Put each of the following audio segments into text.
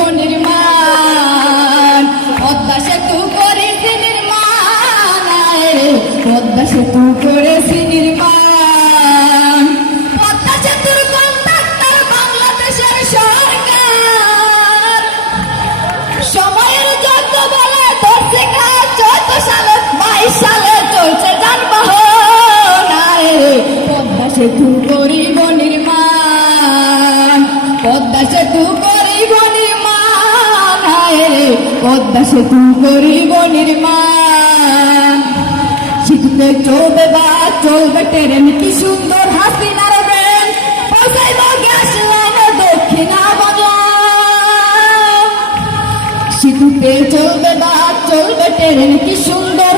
জীবনের মান পদ্মা সেতু করেছি নির্মাণ পদ্মা সেতু করেছি নির্মাণ পদ্মা সেতুর সময়ের যত বলে ধরছে কাজ বাইশ সালে চলছে যানবাহন পদ্মা সেতু পদ্মা সেতু করিব নির্মাণ শীততে চলবে বা চলবে ট্রেন, কি সুন্দর হাসি নারবেন শীতুতে চলবে বা চলবে ট্রেন, কি সুন্দর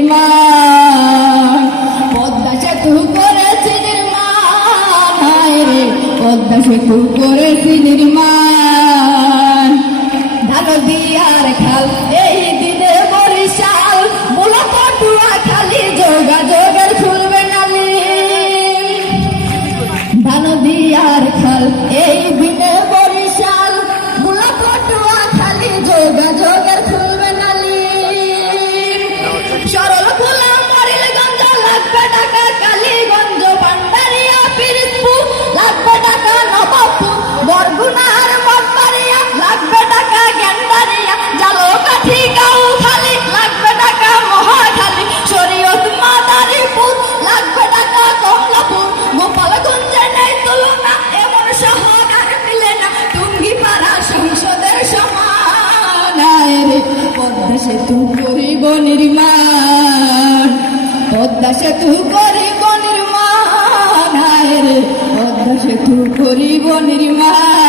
নির্মাণ পদ্মা সেতু করেছি নির্মাণ। রে, পদ্মা সেতু করেছি নির্মাণ। ধানো দিয়ার খাল এই দিনে বরিশাল। পটুয়া খালি যোগাযোগের খুলবে নালি ধান দিয়ার খাল সেতু করিব নির্মাণ পদ্মা সেতু করিব নির্মাণ পদ্মা সেতু করিব নির্মাণ।